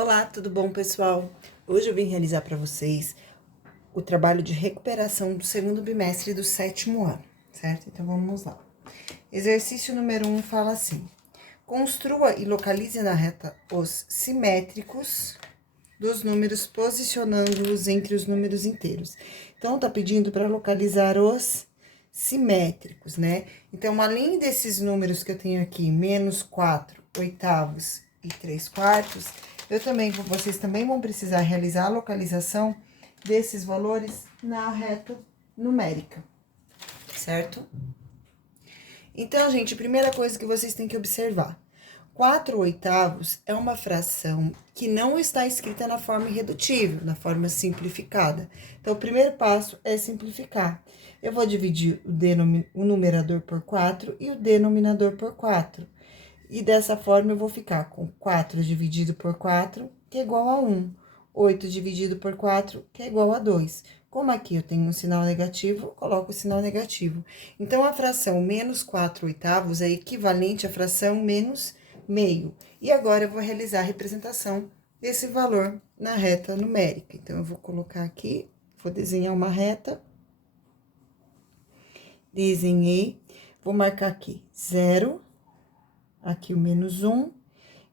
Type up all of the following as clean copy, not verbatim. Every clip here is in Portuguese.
Olá, tudo bom, pessoal? Hoje eu vim realizar para vocês o trabalho de recuperação do segundo bimestre do 7º ano, certo? Então, vamos lá. Exercício número 1 fala assim: construa e localize na reta os simétricos dos números, posicionando-os entre os números inteiros. Então, tá pedindo para localizar os simétricos, né? Então, além desses números que eu tenho aqui, menos 4 oitavos e 3 quartos, vocês também vão precisar realizar a localização desses valores na reta numérica, certo? Então, gente, a primeira coisa que vocês têm que observar: 4 oitavos é uma fração que não está escrita na forma irredutível, na forma simplificada. Então, o primeiro passo é simplificar. Eu vou dividir o numerador por 4 e o denominador por 4. E dessa forma, eu vou ficar com 4 dividido por 4, que é igual a 1. 8 dividido por 4, que é igual a 2. Como aqui eu tenho um sinal negativo, coloco o sinal negativo. Então, a fração menos 4 oitavos é equivalente à fração menos meio. E agora, eu vou realizar a representação desse valor na reta numérica. Então, eu vou colocar aqui, vou desenhar uma reta. Desenhei, vou marcar aqui 0, aqui o menos 1,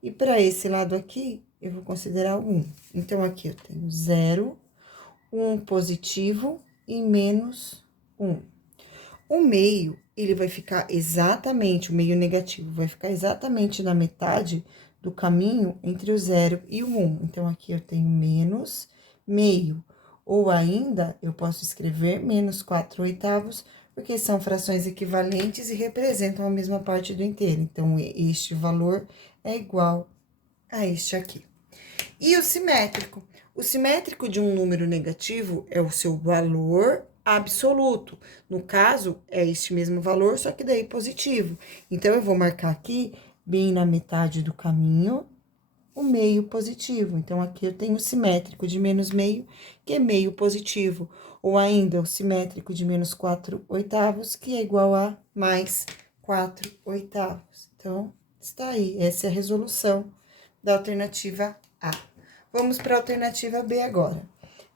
e para esse lado aqui, eu vou considerar o 1. Então, aqui eu tenho 0, 1 positivo e menos 1. O meio, ele vai ficar exatamente, o meio negativo, vai ficar exatamente na metade do caminho entre o 0 e o 1. Então, aqui eu tenho menos meio. Ou ainda, eu posso escrever menos 4 oitavos, porque são frações equivalentes e representam a mesma parte do inteiro. Então, este valor é igual a este aqui. E o simétrico? O simétrico de um número negativo é o seu valor absoluto. No caso, é este mesmo valor, só que daí positivo. Então, eu vou marcar aqui, bem na metade do caminho, o meio positivo. Então, aqui eu tenho o simétrico de menos meio, que é meio positivo. Ou ainda, o simétrico de menos 4 oitavos, que é igual a mais 4 oitavos. Então, está aí. Essa é a resolução da alternativa A. Vamos para a alternativa B agora.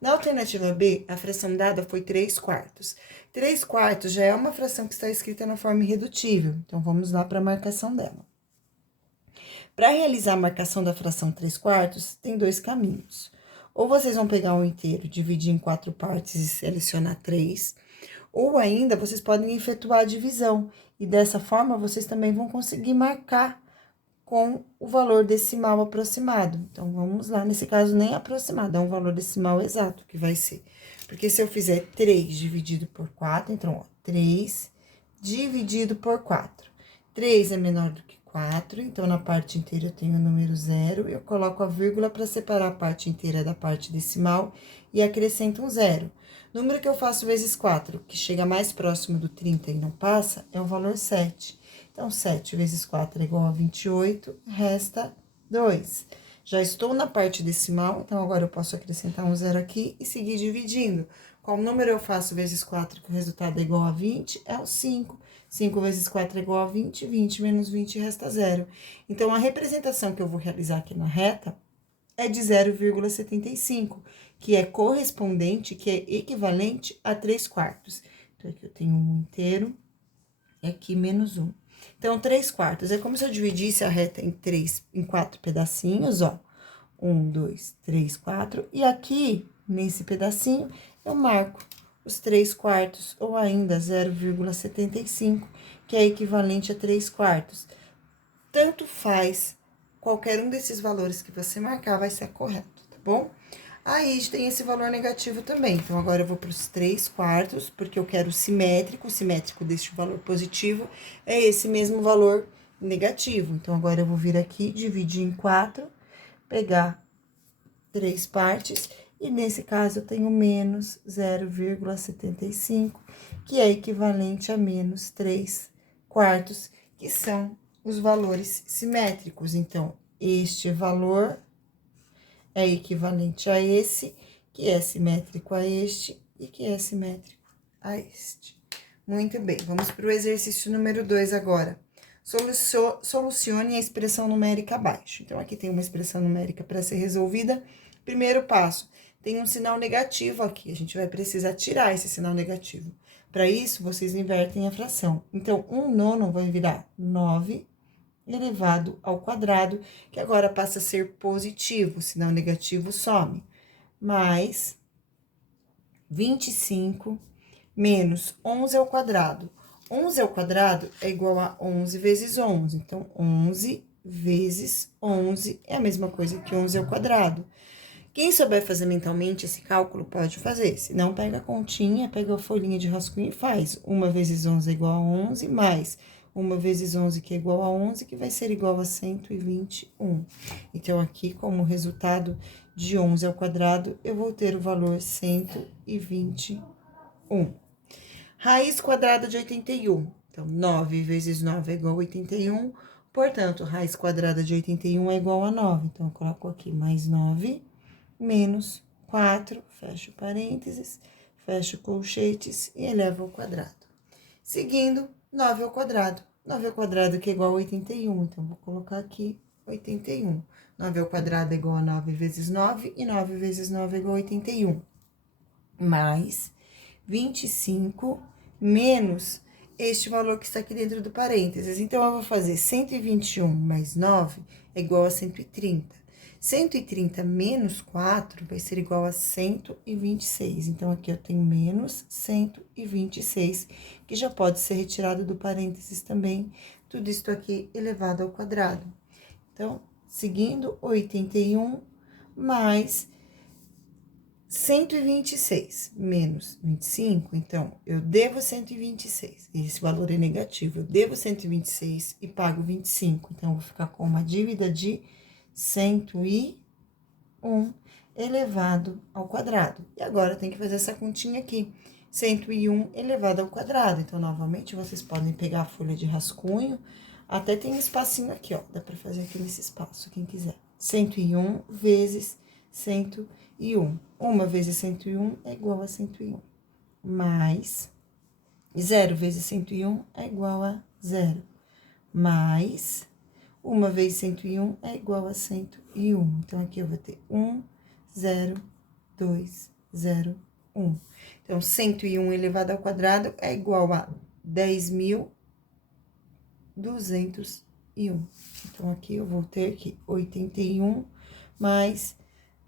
Na alternativa B, a fração dada foi 3 quartos. 3 quartos já é uma fração que está escrita na forma irredutível. Então, vamos lá para a marcação dela. Para realizar a marcação da fração 3 quartos, tem dois caminhos. Ou vocês vão pegar um inteiro, dividir em 4 partes e selecionar 3, ou ainda vocês podem efetuar a divisão. E dessa forma, vocês também vão conseguir marcar com o valor decimal aproximado. Então, vamos lá, nesse caso, nem aproximado, é um valor decimal exato que vai ser. Porque se eu fizer 3 dividido por 4, então, ó, 3 dividido por 4. 3 é menor do que 4, então, na parte inteira eu tenho o número 0, eu coloco a vírgula para separar a parte inteira da parte decimal e acrescento um 0. Número que eu faço vezes 4, que chega mais próximo do 30 e não passa, é o valor 7. Então, 7 vezes 4 é igual a 28, resta 2. Já estou na parte decimal, então agora eu posso acrescentar um 0 aqui e seguir dividindo. Qual número eu faço vezes 4, que o resultado é igual a 20? É o 5. 5 vezes 4 é igual a 20, 20 menos 20 resta 0. Então, a representação que eu vou realizar aqui na reta é de 0,75, que é correspondente, que é equivalente a 3 quartos. Então, aqui eu tenho um inteiro, e aqui menos 1. Então, 3 quartos é como se eu dividisse a reta em 4 pedacinhos, ó. 1, 2, 3, 4. E aqui, nesse pedacinho, eu marco os 3 quartos, ou ainda 0,75, que é equivalente a 3 quartos. Tanto faz, qualquer um desses valores que você marcar vai ser correto, tá bom? Aí, tem esse valor negativo também. Então, agora eu vou para os 3 quartos, porque eu quero o simétrico deste valor positivo é esse mesmo valor negativo. Então, agora eu vou vir aqui, dividir em 4, pegar 3 partes, e nesse caso eu tenho menos 0,75, que é equivalente a menos 3 quartos, que são os valores simétricos. Então, este valor é equivalente a esse, que é simétrico a este, e que é simétrico a este. Muito bem, vamos para o exercício número 2 agora. Solucione a expressão numérica abaixo. Então, aqui tem uma expressão numérica para ser resolvida. Primeiro passo, tem um sinal negativo aqui. A gente vai precisar tirar esse sinal negativo. Para isso, vocês invertem a fração. Então, 1/9 vai virar 9 elevado ao quadrado, que agora passa a ser positivo, o sinal negativo some. Mais 25 menos 11 ao quadrado. 11 ao quadrado é igual a 11 vezes 11. Então, 11 vezes 11 é a mesma coisa que 11 ao quadrado. Quem souber fazer mentalmente esse cálculo, pode fazer. Se não, pega a continha, pega a folhinha de rascunho e faz. 1 vezes 11 é igual a 11, mais 1 vezes 11, que é igual a 11, que vai ser igual a 121. Então, aqui, como resultado de 11 ao quadrado, eu vou ter o valor 121. Raiz quadrada de 81. Então, 9 vezes 9 é igual a 81. Portanto, raiz quadrada de 81 é igual a 9. Então, eu coloco aqui mais 9, menos 4, fecho parênteses, fecho colchetes e elevo ao quadrado. Seguindo, 9 ao quadrado. 9 ao quadrado que é igual a 81. Então, vou colocar aqui 81. 9 ao quadrado é igual a 9 vezes 9, e 9 vezes 9 é igual a 81. Mais 25 menos este valor que está aqui dentro do parênteses. Então, eu vou fazer 121 mais 9 é igual a 130. 130 menos 4 vai ser igual a 126. Então, aqui eu tenho menos 126, que já pode ser retirado do parênteses também. Tudo isso aqui elevado ao quadrado. Então, seguindo, 81 mais 126 menos 25, então, eu devo 126. Esse valor é negativo, eu devo 126 e pago 25. Então, eu vou ficar com uma dívida de 101 elevado ao quadrado. E agora, tem que fazer essa continha aqui. 101 elevado ao quadrado. Então, novamente, vocês podem pegar a folha de rascunho. Até tem um espacinho aqui, ó. Dá pra fazer aqui nesse espaço, quem quiser. 101 vezes 101. 1 vezes 101 é igual a 101. Mais 0 vezes 101 é igual a 0. Mais 1 vezes 101 é igual a 101. Então, aqui eu vou ter 1, 0, 2, 0, 1. Então, 101 elevado ao quadrado é igual a 10.201. Então, aqui eu vou ter aqui 81 mais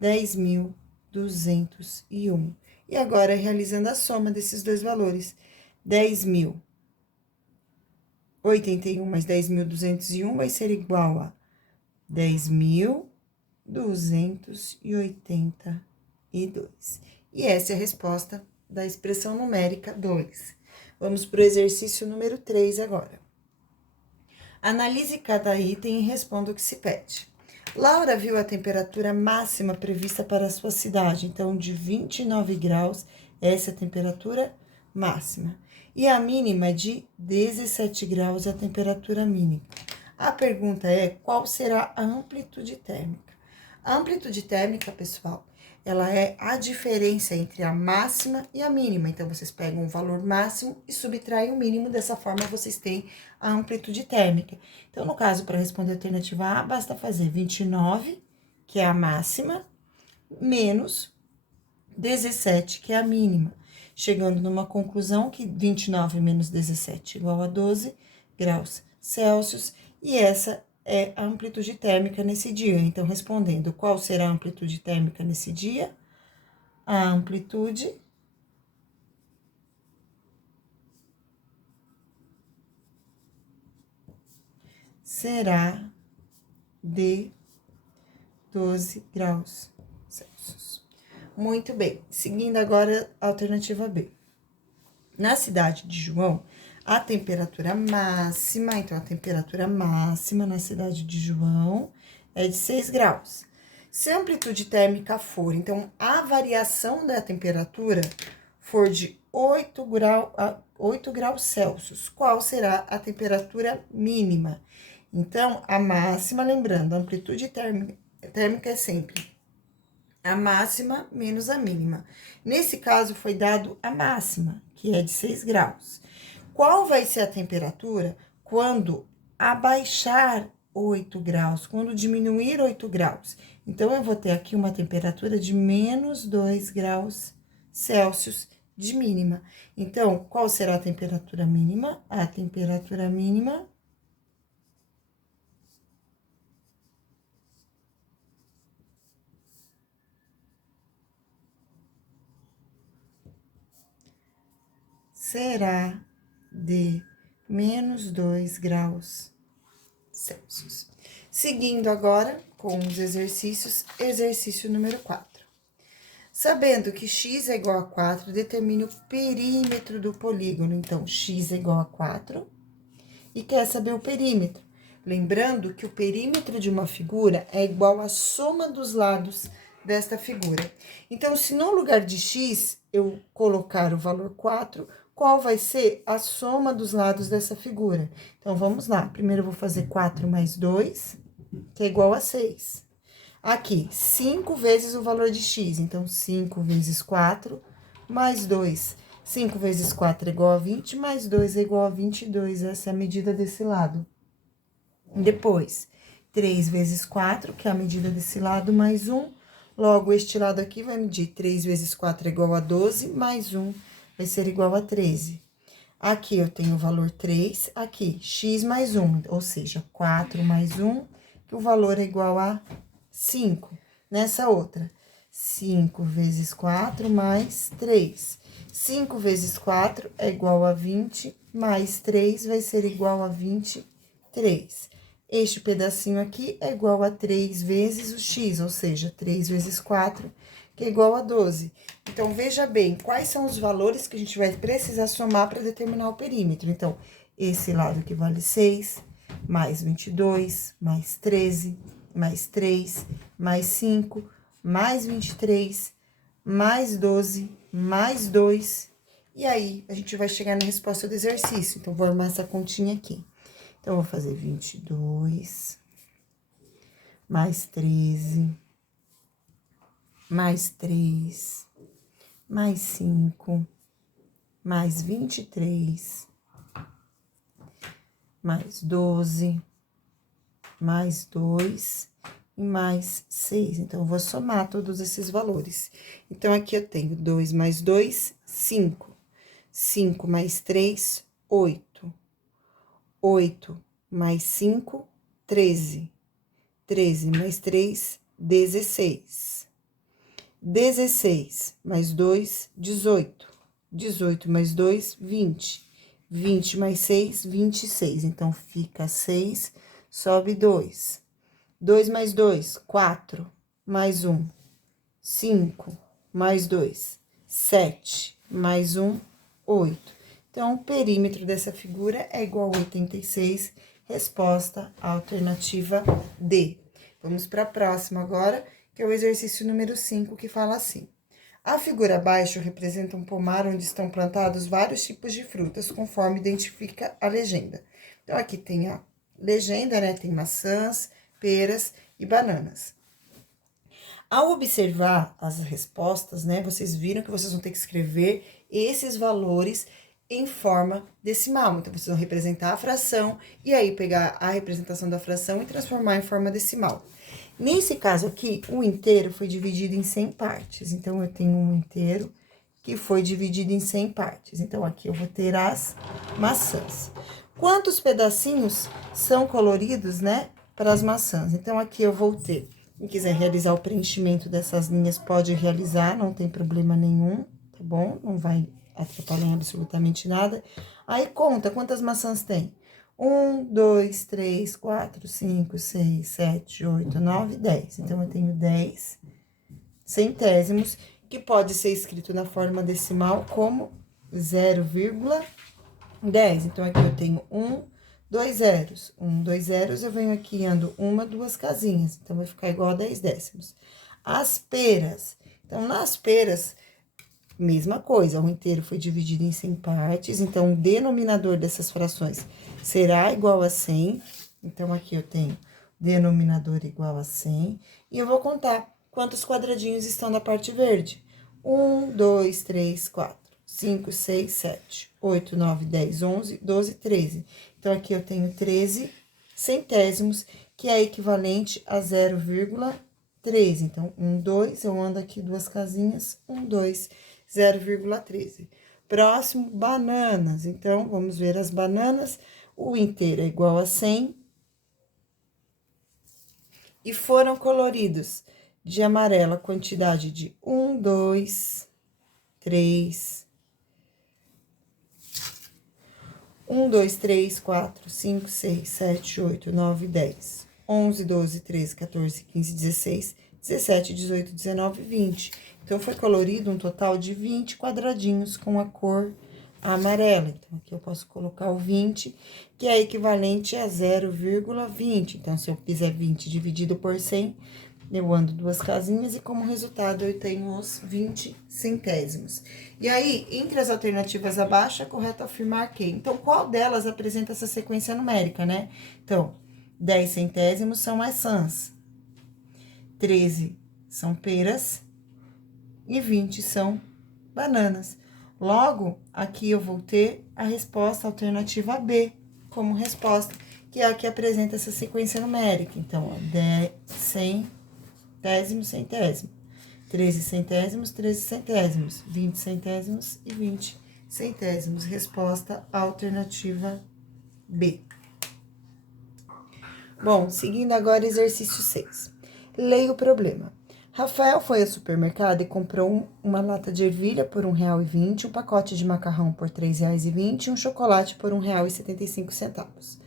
10.201. E agora, realizando a soma desses dois valores, 10.081 mais 10.201 vai ser igual a 10.282. E essa é a resposta da expressão numérica 2. Vamos para o exercício número 3 agora. Analise cada item e responda o que se pede. Laura viu a temperatura máxima prevista para a sua cidade, então, de 29 graus, essa é a temperatura máxima. E a mínima de 17 graus, a temperatura mínima. A pergunta é, qual será a amplitude térmica? A amplitude térmica, pessoal, ela é a diferença entre a máxima e a mínima. Então, vocês pegam o valor máximo e subtraem o mínimo, dessa forma vocês têm a amplitude térmica. Então, no caso, para responder a alternativa A, basta fazer 29, que é a máxima, menos 17, que é a mínima. Chegando numa conclusão que 29 menos 17 é igual a 12 graus Celsius, e essa é a amplitude térmica nesse dia. Então, respondendo, qual será a amplitude térmica nesse dia? A amplitude será de 12 graus Celsius. Muito bem, seguindo agora a alternativa B. Na cidade de João, a temperatura máxima, então, a temperatura máxima na cidade de João é de 6 graus. Se a amplitude térmica for, então, a variação da temperatura for de 8 graus Celsius, qual será a temperatura mínima? Então, a máxima, lembrando, a amplitude térmica é sempre a máxima menos a mínima. Nesse caso, foi dado a máxima, que é de 6 graus. Qual vai ser a temperatura quando abaixar 8 graus, quando diminuir 8 graus. Então, eu vou ter aqui uma temperatura de menos 2 graus Celsius de mínima. Então, qual será a temperatura mínima? A temperatura mínima será de menos 2 graus Celsius. Seguindo agora com os exercícios, exercício número 4. Sabendo que x é igual a 4, determine o perímetro do polígono. Então, x é igual a 4 e quer saber o perímetro. Lembrando que o perímetro de uma figura é igual à soma dos lados desta figura. Então, se no lugar de x eu colocar o valor 4, qual vai ser a soma dos lados dessa figura? Então, vamos lá. Primeiro, eu vou fazer 4 mais 2, que é igual a 6. Aqui, 5 vezes o valor de x. Então, 5 vezes 4, mais 2. 5 vezes 4 é igual a 20, mais 2 é igual a 22. Essa é a medida desse lado. Depois, 3 vezes 4, que é a medida desse lado, mais 1. Logo, este lado aqui vai medir 3 vezes 4 é igual a 12, mais 1 vai ser igual a 13. Aqui, eu tenho o valor 3, aqui, x mais 1, ou seja, 4 mais 1, que o valor é igual a 5. Nessa outra, 5 vezes 4 mais 3. 5 vezes 4 é igual a 20, mais 3 vai ser igual a 23. Este pedacinho aqui é igual a 3 vezes o x, ou seja, 3 vezes 4, que é igual a 12. Então, veja bem, quais são os valores que a gente vai precisar somar para determinar o perímetro. Então, esse lado aqui vale 6, mais 22, mais 13, mais 3, mais 5, mais 23, mais 12, mais 2. E aí, a gente vai chegar na resposta do exercício. Então, vou arrumar essa continha aqui. Então, eu vou fazer 22, mais 13, mais 3, mais 5, mais 23, mais 12, mais 2 e mais 6. Então, eu vou somar todos esses valores. Então, aqui eu tenho 2 mais 2, 5. 5 mais 3, 8. 8 mais 5, 13. 13 mais 3, 16. 16 mais 2, 18. 18 mais 2, 20. 20 mais 6, 26. Então, fica 6, sobe 2. 2 mais 2, 4. Mais 1, 5. Mais 2, 7. Mais 1, 8. Então, o perímetro dessa figura é igual a 86, resposta alternativa D. Vamos para a próxima agora, que é o exercício número 5, que fala assim. A figura abaixo representa um pomar onde estão plantados vários tipos de frutas, conforme identifica a legenda. Então, aqui tem a legenda, né? Tem maçãs, peras e bananas. Ao observar as respostas, né? Vocês viram que vocês vão ter que escrever esses valores em forma decimal. Então, vocês vão representar a fração e aí pegar a representação da fração e transformar em forma decimal. Nesse caso aqui, o inteiro foi dividido em 100 partes. Então, eu tenho um inteiro que foi dividido em 100 partes. Então, aqui eu vou ter as maçãs. Quantos pedacinhos são coloridos, né, para as maçãs? Então, aqui eu vou ter, quem quiser realizar o preenchimento dessas linhas, pode realizar, não tem problema nenhum, tá bom? Não vai atrapalhar em absolutamente nada. Aí, conta quantas maçãs tem. 1, 2, 3, 4, 5, 6, 7, 8, 9, 10. Então, eu tenho 10 centésimos, que pode ser escrito na forma decimal como 0,10. Então, aqui eu tenho 1, 2 zeros. 1, 2 zeros, eu venho aqui ando 1, 2 casinhas. Então, vai ficar igual a 10 décimos. As peras. Então, nas peras, mesma coisa, o inteiro foi dividido em 100 partes, então, o denominador dessas frações será igual a 100. Então, aqui eu tenho denominador igual a 100. E eu vou contar quantos quadradinhos estão na parte verde. 1, 2, 3, 4, 5, 6, 7, 8, 9, 10, 11, 12, 13. Então, aqui eu tenho 13 centésimos, que é equivalente a 0,13. Então, 1, 2, eu ando aqui 2 casinhas, 1, 2, 0,13. Próximo, bananas. Então, vamos ver as bananas. O inteiro é igual a 100. E foram coloridos de amarelo a quantidade de 1, 2, 3, 1, 2, 3, 4, 5, 6, 7, 8, 9, 10, 11, 12, 13, 14, 15, 16, 17, 18, 19, 20. Então, foi colorido um total de 20 quadradinhos com a cor amarela. Então, aqui eu posso colocar o 20, que é equivalente a 0,20. Então, se eu fizer 20 dividido por 100, eu ando 2 casinhas e, como resultado, eu tenho os 20 centésimos. E aí, entre as alternativas abaixo, é correto afirmar que... Então, qual delas apresenta essa sequência numérica, né? Então, 10 centésimos são maçãs, 13 são peras e 20 são bananas. Logo, aqui eu vou ter a resposta alternativa B como resposta, que é a que apresenta essa sequência numérica. Então, ó, 10, 100, centésimo, centésimo, 13 centésimos, 13 centésimos, 20 centésimos e 20 centésimos. Resposta alternativa B. Bom, seguindo agora exercício 6. Leia o problema. Rafael foi ao supermercado e comprou uma lata de ervilha por R$1,20, um pacote de macarrão por R$3,20 e um chocolate por R$1,75.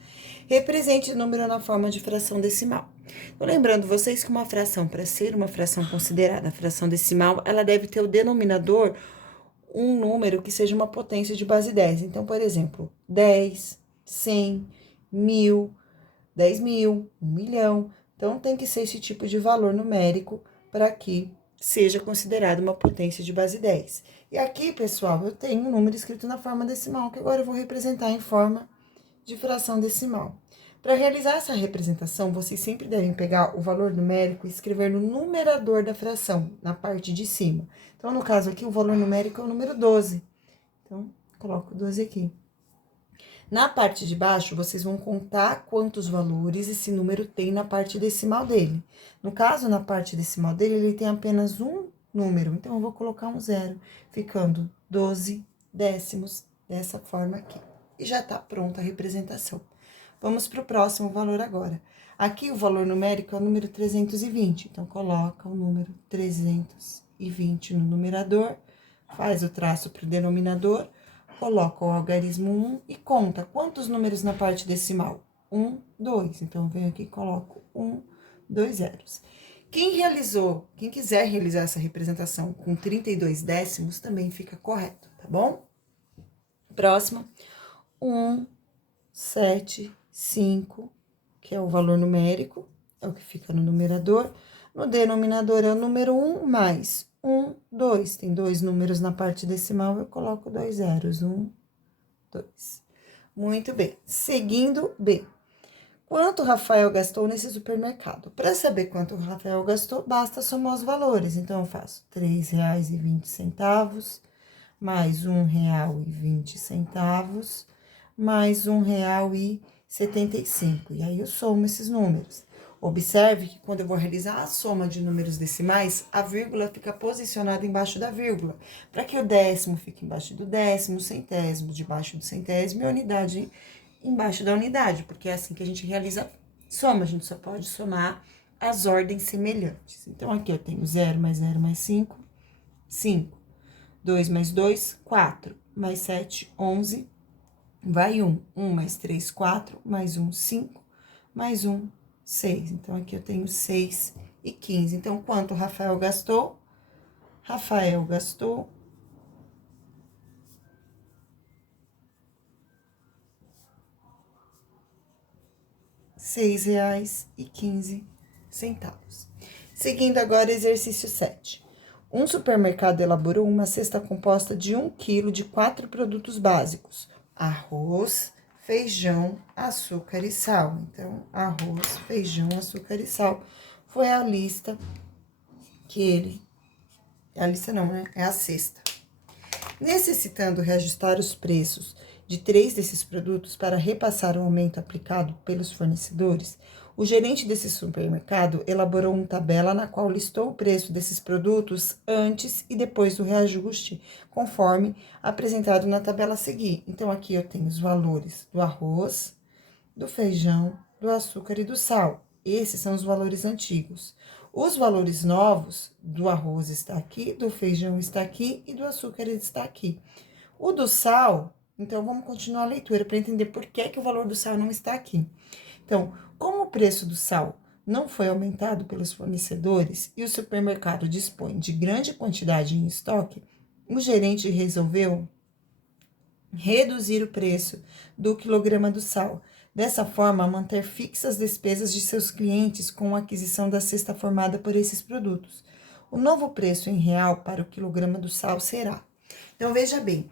Represente o número na forma de fração decimal. Então, lembrando vocês que uma fração, para ser uma fração considerada fração decimal, ela deve ter o denominador um número que seja uma potência de base 10. Então, por exemplo, 10, 100, 1000, 10.000, 1.000.000. Então, tem que ser esse tipo de valor numérico para que seja considerado uma potência de base 10. E aqui, pessoal, eu tenho um número escrito na forma decimal, que agora eu vou representar em forma de fração decimal. Para realizar essa representação, vocês sempre devem pegar o valor numérico e escrever no numerador da fração, na parte de cima. Então, no caso aqui, o valor numérico é o número 12. Então, coloco 12 aqui. Na parte de baixo, vocês vão contar quantos valores esse número tem na parte decimal dele. No caso, na parte decimal dele, ele tem apenas um número. Então, eu vou colocar um 0, ficando 12 décimos dessa forma aqui. E já tá pronta a representação. Vamos para o próximo valor agora. Aqui, o valor numérico é o número 320. Então, coloca o número 320 no numerador, faz o traço para o denominador, coloca o algarismo 1 e conta quantos números na parte decimal? 1, 2. Então, eu venho aqui e coloco 1, 2 zeros. Quem quiser realizar essa representação com 32 décimos, também fica correto, tá bom? Próximo, 1, 7, 5, que é o valor numérico, é o que fica no numerador. No denominador é o número 1 mais 1, 2. Tem 2 números na parte decimal, eu coloco 2 zeros. 1, 2. Muito bem. Seguindo B. Quanto o Rafael gastou nesse supermercado? Para saber quanto o Rafael gastou, basta somar os valores. Então, eu faço R$3,20 mais R$1,20 mais R$1,75. E aí, eu somo esses números. Observe que quando eu vou realizar a soma de números decimais, a vírgula fica posicionada embaixo da vírgula, para que o décimo fique embaixo do décimo, o centésimo debaixo do centésimo e a unidade embaixo da unidade, porque é assim que a gente realiza soma, a gente só pode somar as ordens semelhantes. Então, aqui eu tenho 0 mais 0 mais 5, 5. 2 mais 2, 4. Mais 7, 11. Vai 1. 1 mais 3, 4. Mais 1, 5. Mais 1, 6. Então, aqui eu tenho 6 e 15. Então, quanto o Rafael gastou? Rafael gastou R$6,15. Seguindo agora, exercício 7. Um supermercado elaborou uma cesta composta de 1 quilo de 4 produtos básicos: arroz, feijão, açúcar e sal. Então, arroz, feijão, açúcar e sal foi a lista que ele... A lista não, né? É a cesta. Necessitando reajustar os preços de 3 desses produtos para repassar o aumento aplicado pelos fornecedores, o gerente desse supermercado elaborou uma tabela na qual listou o preço desses produtos antes e depois do reajuste, conforme apresentado na tabela a seguir. Então, aqui eu tenho os valores do arroz, do feijão, do açúcar e do sal. Esses são os valores antigos. Os valores novos do arroz está aqui, do feijão está aqui e do açúcar está aqui. O do sal, então vamos continuar a leitura para entender por que o valor do sal não está aqui. Então, como o preço do sal não foi aumentado pelos fornecedores e o supermercado dispõe de grande quantidade em estoque, o gerente resolveu reduzir o preço do quilograma do sal. Dessa forma, manter fixas as despesas de seus clientes com a aquisição da cesta formada por esses produtos. O novo preço em real para o quilograma do sal será. Então, veja bem,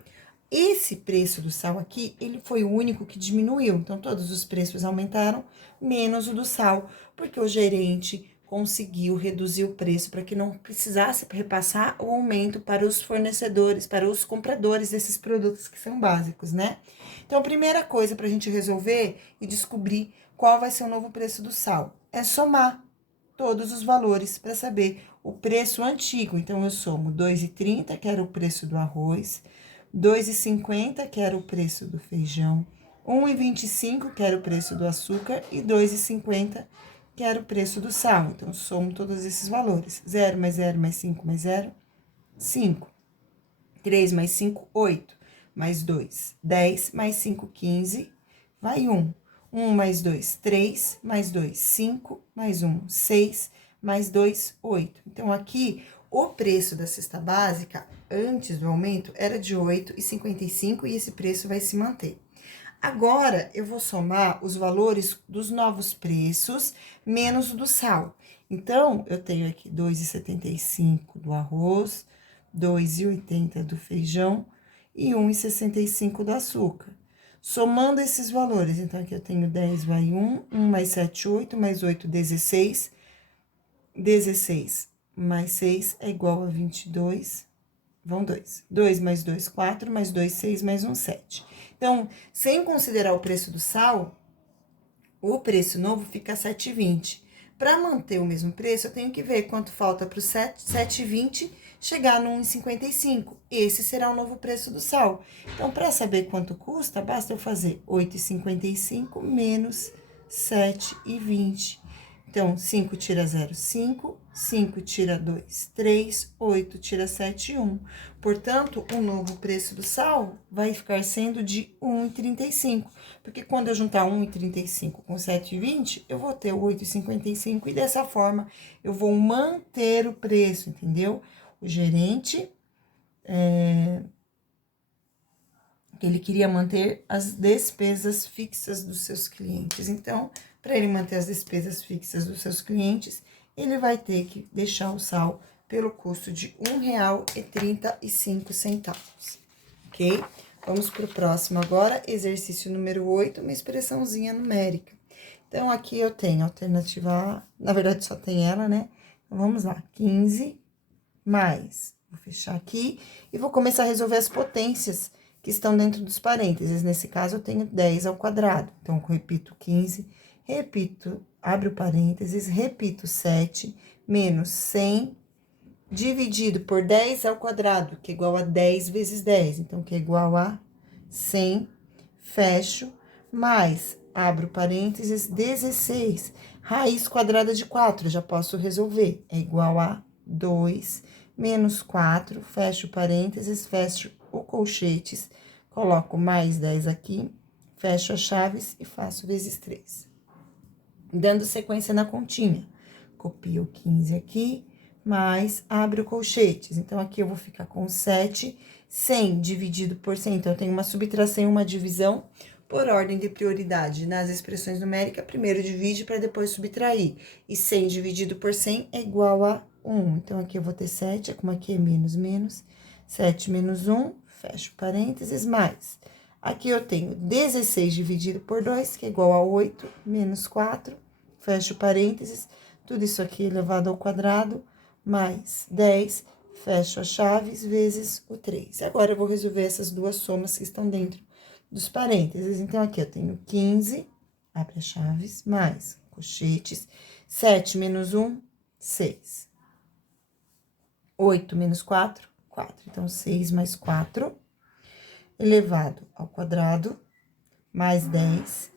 esse preço do sal aqui, ele foi o único que diminuiu. Então, todos os preços aumentaram, menos o do sal, porque o gerente conseguiu reduzir o preço para que não precisasse repassar o aumento para os fornecedores, para os compradores desses produtos que são básicos, né? Então, a primeira coisa para a gente resolver e descobrir qual vai ser o novo preço do sal é somar todos os valores para saber o preço antigo. Então, eu somo 2,30, que era o preço do arroz, 2,50, que era o preço do feijão, 1,25, que era o preço do açúcar, e 2,50, que era o preço do sal. Então, somo todos esses valores. 0 mais 0 mais 5 mais 0, 5. 3 mais 5, 8. Mais 2, 10. Mais 5, 15. Vai 1. 1 mais 2, 3. Mais 2, 5. Mais 1, 6. Mais 2, 8. Então, aqui, o preço da cesta básica, antes do aumento, era de 8,55 e esse preço vai se manter. Agora, eu vou somar os valores dos novos preços, menos o do sal. Então, eu tenho aqui 2,75 do arroz, 2,80 do feijão e 1,65 do açúcar. Somando esses valores, então, aqui eu tenho 10 vai 1, 1 mais 7, 8, mais 8, 16. 16 mais 6 é igual a 22, vão 2. 2 mais 2, 4, mais 2, 6, mais 1, 7. Então, sem considerar o preço do sal, o preço novo fica 7,20. Para manter o mesmo preço, eu tenho que ver quanto falta para o 7,20 chegar no 1,55. Esse será o novo preço do sal. Então, para saber quanto custa, basta eu fazer 8,55 menos 7,20. Então, 5 tira 0, 5. 5 tira 2, 3. 8 tira 7, 1. Portanto, o novo preço do sal vai ficar sendo de 1,35. Porque quando eu juntar 1,35 com 7,20, eu vou ter o 8,55. E dessa forma, eu vou manter o preço, entendeu? O gerente, ele queria manter as despesas fixas dos seus clientes. Então, para ele manter as despesas fixas dos seus clientes, ele vai ter que deixar o sal pelo custo de R$ 1,35, ok? Vamos para o próximo agora, exercício número 8, uma expressãozinha numérica. Então, aqui eu tenho a alternativa A, na verdade só tem ela, né? Então, vamos lá, 15 mais, vou fechar aqui e vou começar a resolver as potências que estão dentro dos parênteses. Nesse caso, eu tenho 10 ao quadrado. Então, eu repito 15, repito, abro parênteses, repito 7, menos 100, dividido por 10 ao quadrado, que é igual a 10 vezes 10. Então, que é igual a 100, fecho, mais, abro parênteses, 16. Raiz quadrada de 4, já posso resolver. É igual a 2, menos 4, fecho parênteses, fecho o colchetes, coloco mais 10 aqui, fecho as chaves e faço vezes 3. Dando sequência na continha, copio 15 aqui, mais abro colchetes. Então, aqui eu vou ficar com 7, 100 dividido por 100. Então, eu tenho uma subtração e uma divisão por ordem de prioridade. Nas expressões numéricas, primeiro divide para depois subtrair. E 100 dividido por 100 é igual a 1. Então, aqui eu vou ter 7, como aqui é menos, menos. 7 menos 1, fecho parênteses, mais. Aqui eu tenho 16 dividido por 2, que é igual a 8, menos 4, fecho parênteses. Tudo isso aqui elevado ao quadrado, mais 10, fecho as chaves, vezes o 3. Agora, eu vou resolver essas duas somas que estão dentro dos parênteses. Então, aqui eu tenho 15, abre as chaves, mais colchetes, 7 menos 1, 6. 8 menos 4, 4. Então, 6 mais 4, elevado ao quadrado, mais 10,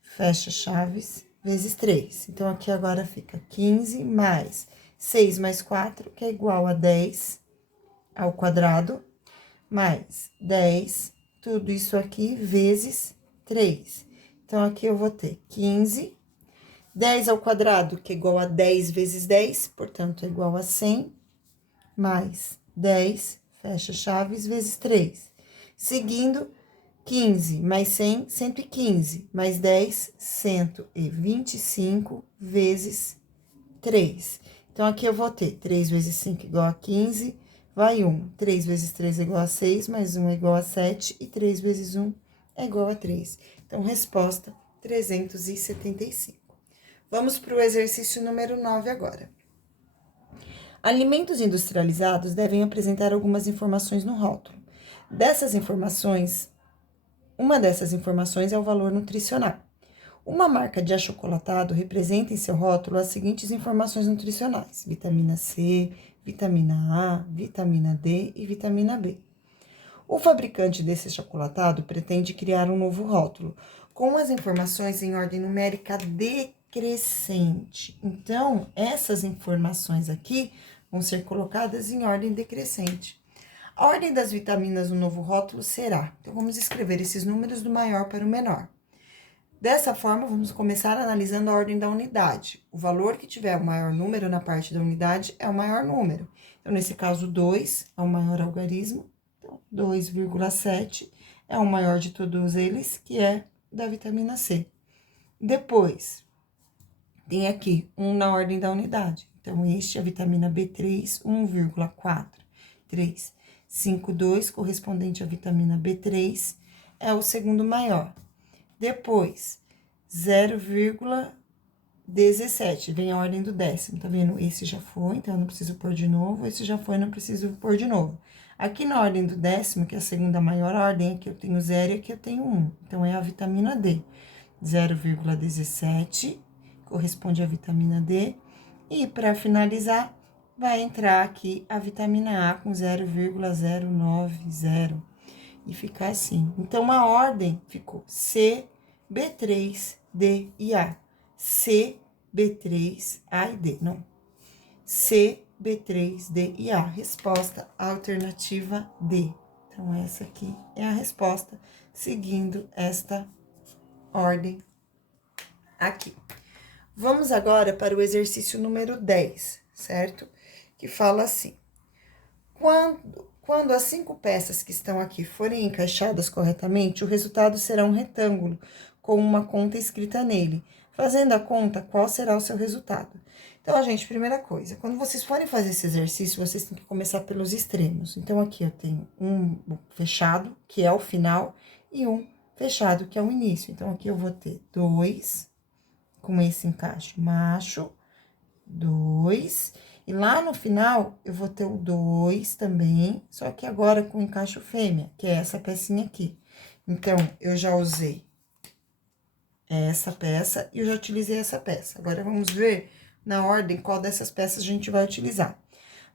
fecha chaves, vezes 3. Então, aqui agora fica 15 mais 6 mais 4, que é igual a 10 ao quadrado, mais 10, tudo isso aqui, vezes 3. Então, aqui eu vou ter 15, 10 ao quadrado, que é igual a 10 vezes 10, portanto, é igual a 100, mais 10, fecha chaves, vezes 3. Seguindo, 15 mais 100, 115, mais 10, 125, vezes 3. Então, aqui eu vou ter 3 vezes 5 igual a 15, vai 1. 3 vezes 3 é igual a 6, mais 1 é igual a 7, e 3 vezes 1 é igual a 3. Então, resposta 375. Vamos para o exercício número 9 agora. Alimentos industrializados devem apresentar algumas informações no rótulo. Uma dessas informações é o valor nutricional. Uma marca de achocolatado representa em seu rótulo as seguintes informações nutricionais: vitamina C, vitamina A, vitamina D e vitamina B. O fabricante desse chocolatado pretende criar um novo rótulo, com as informações em ordem numérica decrescente. Então, essas informações aqui vão ser colocadas em ordem decrescente. A ordem das vitaminas no novo rótulo será... Então, vamos escrever esses números do maior para o menor. Dessa forma, vamos começar analisando a ordem da unidade. O valor que tiver o maior número na parte da unidade é o maior número. Então, nesse caso, 2 é o maior algarismo. Então, 2,7 é o maior de todos eles, que é da vitamina C. Depois, tem aqui 1 na ordem da unidade. Então, este é a vitamina B3, 1,4352, correspondente à vitamina B3, é o segundo maior. Depois, 0,17, vem a ordem do décimo, tá vendo? Esse já foi, então eu não preciso pôr de novo, esse já foi, não preciso pôr de novo. Aqui na ordem do décimo, que é a segunda maior ordem, aqui eu tenho 0 e aqui eu tenho 1, então é a vitamina D. 0,17, corresponde à vitamina D. E para finalizar, vai entrar aqui a vitamina A com 0,090. E ficar assim. Então, a ordem ficou C, B3, D e A. C, B3, A e D. Não. C, B3, D e A. Resposta alternativa D. Então, essa aqui é a resposta, seguindo esta ordem aqui. Vamos agora para o exercício número 10, certo? Que fala assim: Quando as 5 peças que estão aqui forem encaixadas corretamente, o resultado será um retângulo com uma conta escrita nele. Fazendo a conta, qual será o seu resultado? Então, gente, primeira coisa, quando vocês forem fazer esse exercício, vocês têm que começar pelos extremos. Então, aqui eu tenho um fechado, que é o final, e um fechado, que é o início. Então, aqui eu vou ter 2, com esse encaixe macho, 2... E lá no final, eu vou ter o 2 também, só que agora com encaixe fêmea, que é essa pecinha aqui. Então, eu já usei essa peça e eu já utilizei essa peça. Agora, vamos ver na ordem qual dessas peças a gente vai utilizar.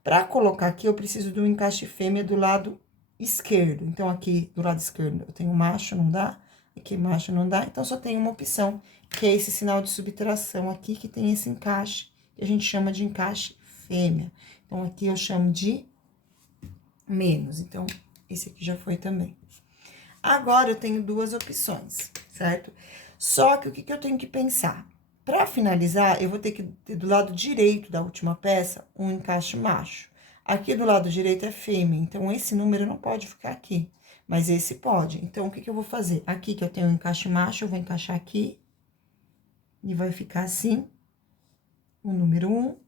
Para colocar aqui, eu preciso do encaixe fêmea do lado esquerdo. Então, aqui do lado esquerdo, eu tenho macho, não dá. Aqui, macho, não dá. Então, só tem uma opção, que é esse sinal de subtração aqui, que tem esse encaixe, que a gente chama de encaixe fêmea. Então, aqui eu chamo de menos. Então, esse aqui já foi também. Agora, eu tenho duas opções, certo? Só que o que eu tenho que pensar? Para finalizar, eu vou ter que ter do lado direito da última peça um encaixe macho. Aqui do lado direito é fêmea, então esse número não pode ficar aqui, mas esse pode. Então, o que eu vou fazer? Aqui que eu tenho um encaixe macho, eu vou encaixar aqui e vai ficar assim, o número 1.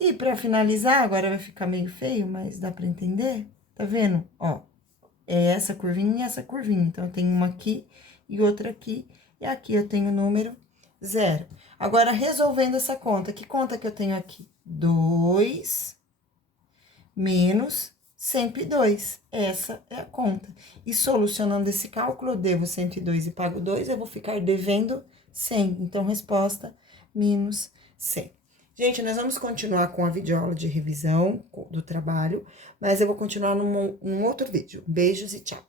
E para finalizar, agora vai ficar meio feio, mas dá para entender? Tá vendo? Ó, é essa curvinha e essa curvinha. Então, eu tenho uma aqui e outra aqui. E aqui eu tenho o número 0. Agora, resolvendo essa conta, que conta que eu tenho aqui? 2 menos 102. Essa é a conta. E solucionando esse cálculo, eu devo 102 e pago 2, eu vou ficar devendo 100. Então, resposta, menos 100. Gente, nós vamos continuar com a videoaula de revisão do trabalho, mas eu vou continuar num outro vídeo. Beijos e tchau!